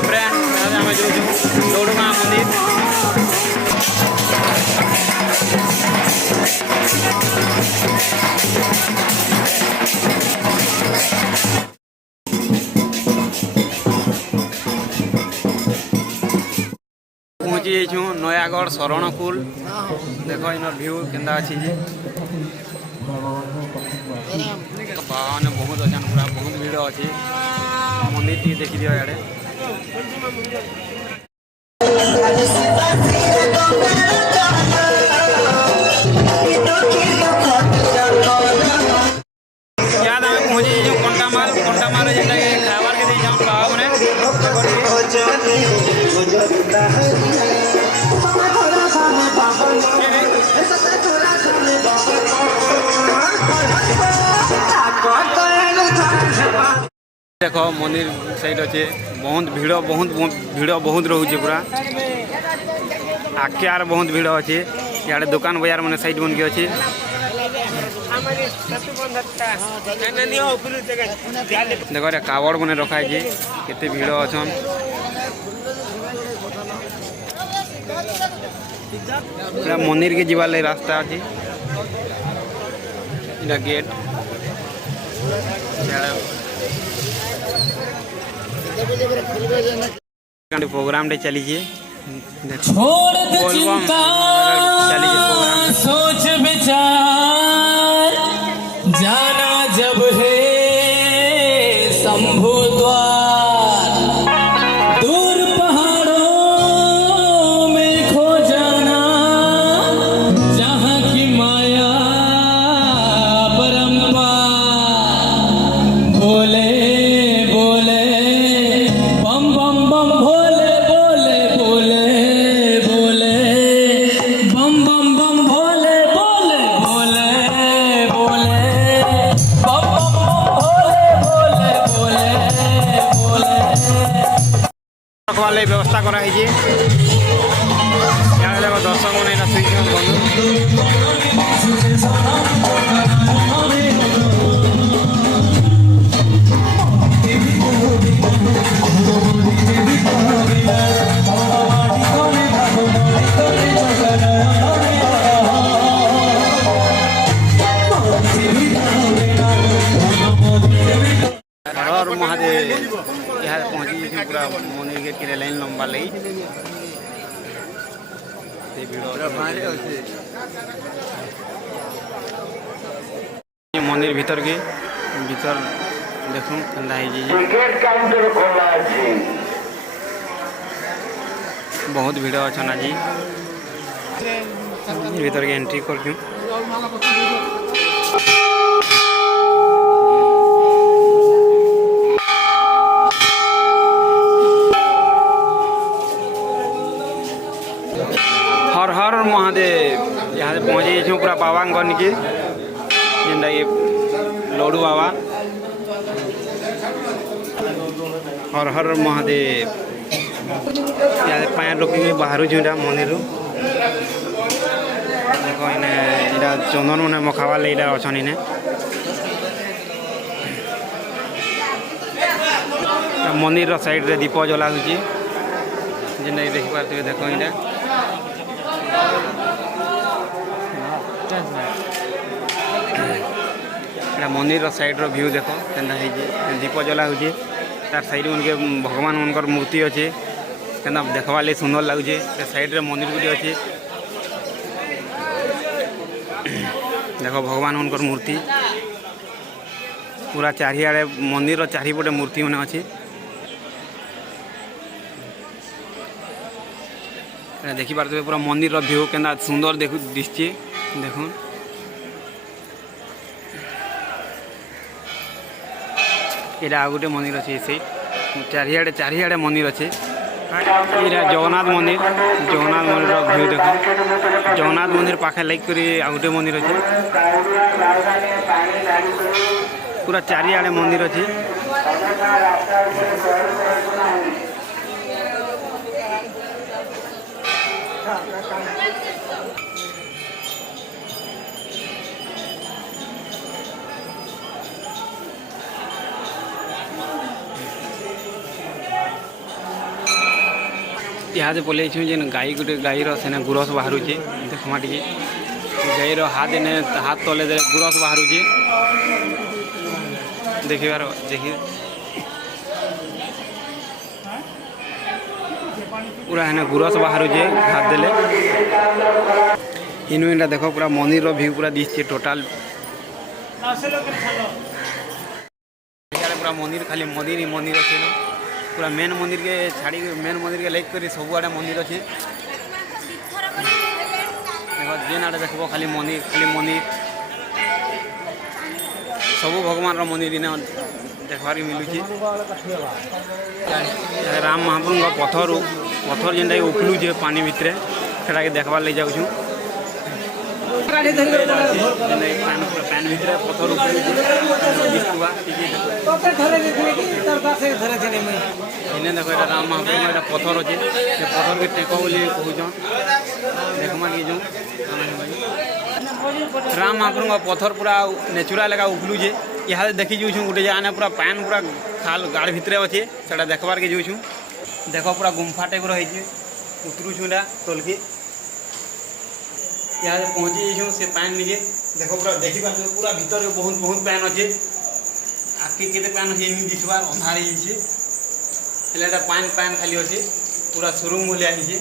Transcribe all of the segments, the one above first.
Hello friend आम जो दौड़गाँ मंदिर पहुँची जाइछुँ नयागढ़ शरणकूल। देख इन व्यू केन्दा अच्छी मैंने बहुत अच्छा पूरा बहुत भीड़ अच्छी मंदिर टी देखी दियो इे याद आम पहुँची कंटामाल कंटामाल जेनटा खाबार के दी बाबा मैंने देख मंदिर साइड अच्छे बहुत भीड़ बहुत रोचे पूरा आगे आर बहुत भीड़ अच्छे इे दुकान बाजार मैंने साइड बन के अच्छे देख रे कावड़ मैंने रखाई केते भीड़ अच्छा पूरा मंदिर के जीवार लगे रास्ता अच्छे गेट प्रोग्राम चली सोच विचार जाना जब है शंभु द्वार दूर पहाड़ों में खो जाना जहाँ की माया परंपार बोले बोले बम बम बम भोले बोले बोले बोले बम बम बम भोले बोले बोले बोले बम बम बम भोले बोले बोले बोले रखवाले व्यवस्था कराई दर्शक मैंने हर महादेव यहाँ पहुँची पूरा मंदिर गेट के लाइन लंबा लगी मंदिर भीतर के भीतर देखूँ केन्दा बहुत भीड़ अच्छा आज भीतर के एंट्री कर हर हर महादेव यहाँ से पहुँची जाइए पूरा बाबा के जेनटा ये लड्डू बाबा हर हर महादेव यहाँ पाए लोक बाहर छुटा मंदिर देख इने यहाँ चंदन मैंने मखाबार लगे अच्छा इने मंदिर साइड रे दीप जला जेनटा देखिपारे देख यहाँ मंदिर साइड रो व्यू देख केन्दा दीप जला तार साइड उनके भगवान उनकर मूर्ति अच्छे केन्दा देखवा लगे सुंदर लगुचे साइड रे मंदिर गुटी अच्छे देख भगवान उनकर मूर्ति पूरा चारिआडे मंदिर चारिपटे मूर्ति मैंने अच्छे देखिपारे पूरा मंदिर व्यू केन्दा सुंदर दिशे देख यहाँ गोटे मंदिर अच्छे से चारिआडे मंदिर अच्छे यहाँ जगन्नाथ मंदिर व्यू देख जगन्नाथ मंदिर पाखे लाइक कर गोटे मंदिर अच्छे पूरा चारिआडे मंदिर अच्छे इहादे पलि जेन गाई गुटे गाईर सेने गुरस बाहरुचे देखमा टिके गाईर हाथ ने हाथ तले दे गुरस बाहरुचे देखिबार देखिए पूरा है गुरस बाहरुचे हाथ देले इनु इनटा देखो पूरा मंदिर रो व्यू पूरा दिसছে टोटल पूरा मंदिर खाली मंदिर ही मंदिर अच्छे पूरा मेन मंदिर के छाड़ी मेन मंदिर के लाइक करी सब आड़े मंदिर अच्छे देखो जेन आड़े देखो खाली मंदिर सब भगवान रो मंदिर इने देखबार के मिलुची राम महाप्रभु का पत्थर जेनटा उपलुचे पानी भितरे सेटा के देखबार ले जाऊँ पैन भितर पत्थर इन्हें देखो ये राम महाप्रभु एटा पत्थर अच्छे से पत्थर के टेक बोली कहून देखमा कि जो राम महाप्रभु का पत्थर पूरा नेचुराल लगा उपलुचे यहाँ देखी जाऊँ गोटे जगह पूरा पैन पूरा खाल गाड़ भितर अच्छे से देखबार के जाऊँ देख पूरा गुम्फा टाइप रही उतरुछुँ तलके यहाँ पहुँची जाइछुँ से पैन निजे देख पूरा देखी पारे पूरा भीतर बहुत पैन अच्छे आगे केते पैन अच्छे एमि दिखबार अंधार होता पैन खाली अच्छे पूरा शोरूम भलिया होइछे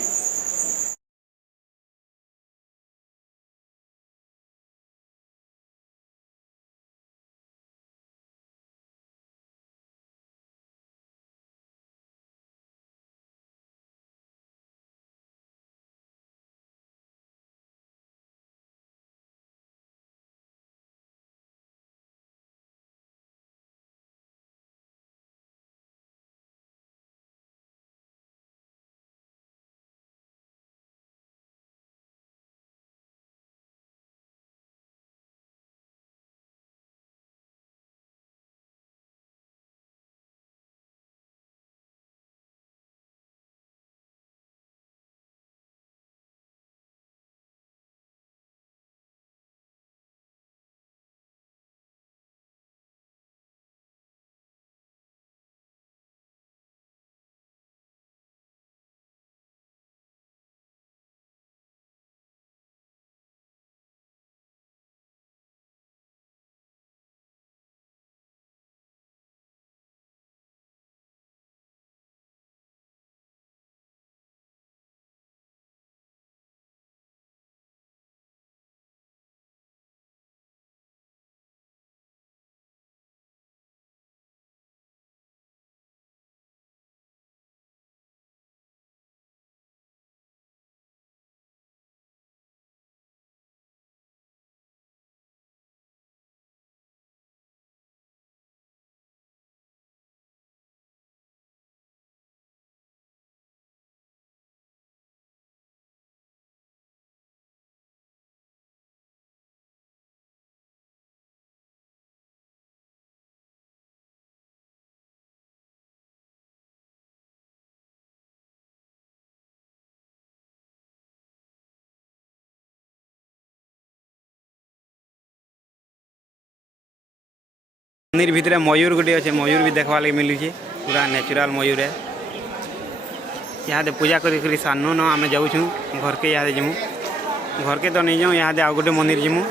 मंदिर भितर मयूर गोटे अच्छे मयूर भी देखवा लगे मिलूचे पूरा नेचुराल मयूर है यहाँ पूजा करी सानु न आम जाऊँ घर के यहाँ जीमु घर के तो नहीं जाऊँ यहाँ आउ गोटे मंदिर जीमु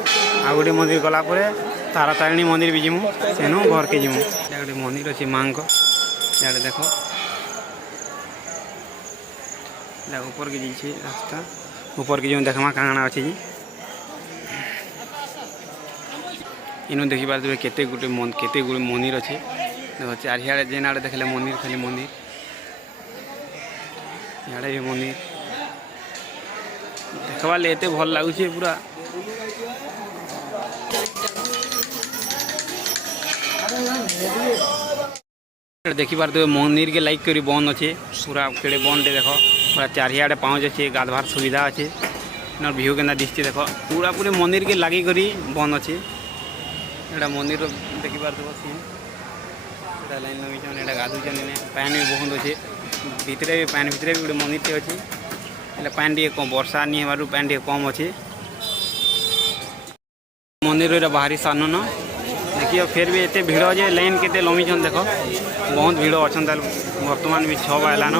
आउ गोटे मंदिर गलापर तारा तारिणी मंदिर भी जीमु सेनु घर के जीमु गोटे मंदिर अच्छे माँ को यहाँ देख ऊपर के जी रास्ता ऊपर के जो देखमा काଣା अच्छे जी इनु देखी पारे केते गुटे मंदिर अच्छे देख चारियाड़े जेन आड़े देखले मंदिर खाली मंदिर इड़े भी मंदिर देखवार एत भल लगुच पूरा देखी पारे मंदिर के लाइक करी बंद अच्छे पूरा केड़े बंद देख पूरा चारियाड़े पाँच अच्छे गाधवार सुविधा अच्छे व्यू के दिशे देख पूरा पूरे मंदिर के लगी करी बंद अच्छे एटा मंदिर देखी पारे सीन लाइन लगे एटा गाधुचन पैन भी बहुत अच्छे भितर भी पैन भितर भी गोटे मंदिर अच्छे पैन टे कम वर्षा नहीं होबार पैन टे कम अच्छे मंदिर बाहरी सानु न देखिए फिर भी एते भीड़ जे लाइन केते लंबी देख बहुत भीड़ अच्छा बर्तमान भी 6 बजलान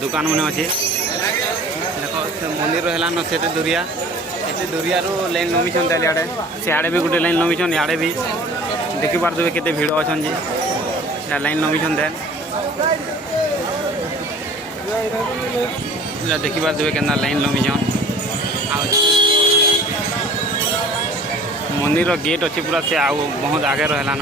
दुकान मैंने अच्छे देख से मंदिर है से दुरिया एते दुरिया लाइन नमीछन इे सियाड़े भी गोटे लाइन नमीछन इे भी देखी पारे केते भिड़ अच्छा जी लाइन नमीछन देखी पारे के लाइन नमीछन मंदिर गेट अच्छी पूरा से आउ बहुत आगे रहलान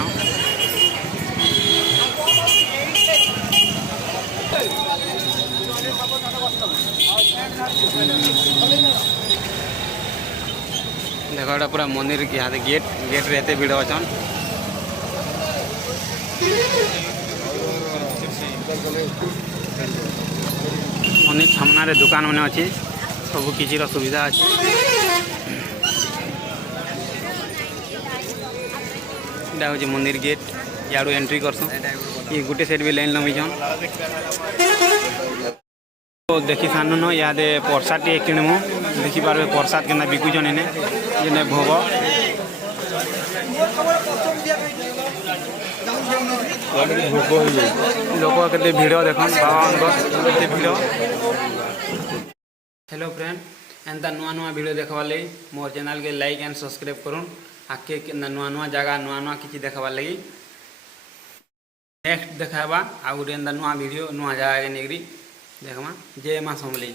देख एटा पूरा मंदिर के यहाँ गेट गेट रहते भिड़ अच्छन मंदिर सामने दुकान मैंने अच्छी सब किसी सुविधा अच्छी हूँ मंदिर गेट यारू एंट्री करसन ये गोटे साइड भी लाइन लंबीछन तो देखी सानु न इे प्रसाद टे किणमु देखी पारे प्रसाद के बिकुचन इने जे भोग लोक के भिड़ देखन बाबा के भिड़। हेलो फ्रेंड एंता नुआ नुआ वीडियो देखवार लगी मोर चैनल के लाइक एंड सब्सक्राइब करूँ आगे नुआ नुआ जगह नुआ नुआ किसी देखवार लगी नेक्स्ट देखाबा आ गोटे नुआ वीडियो नुआ जगह के निकरी देखमा जय माँ समलेई।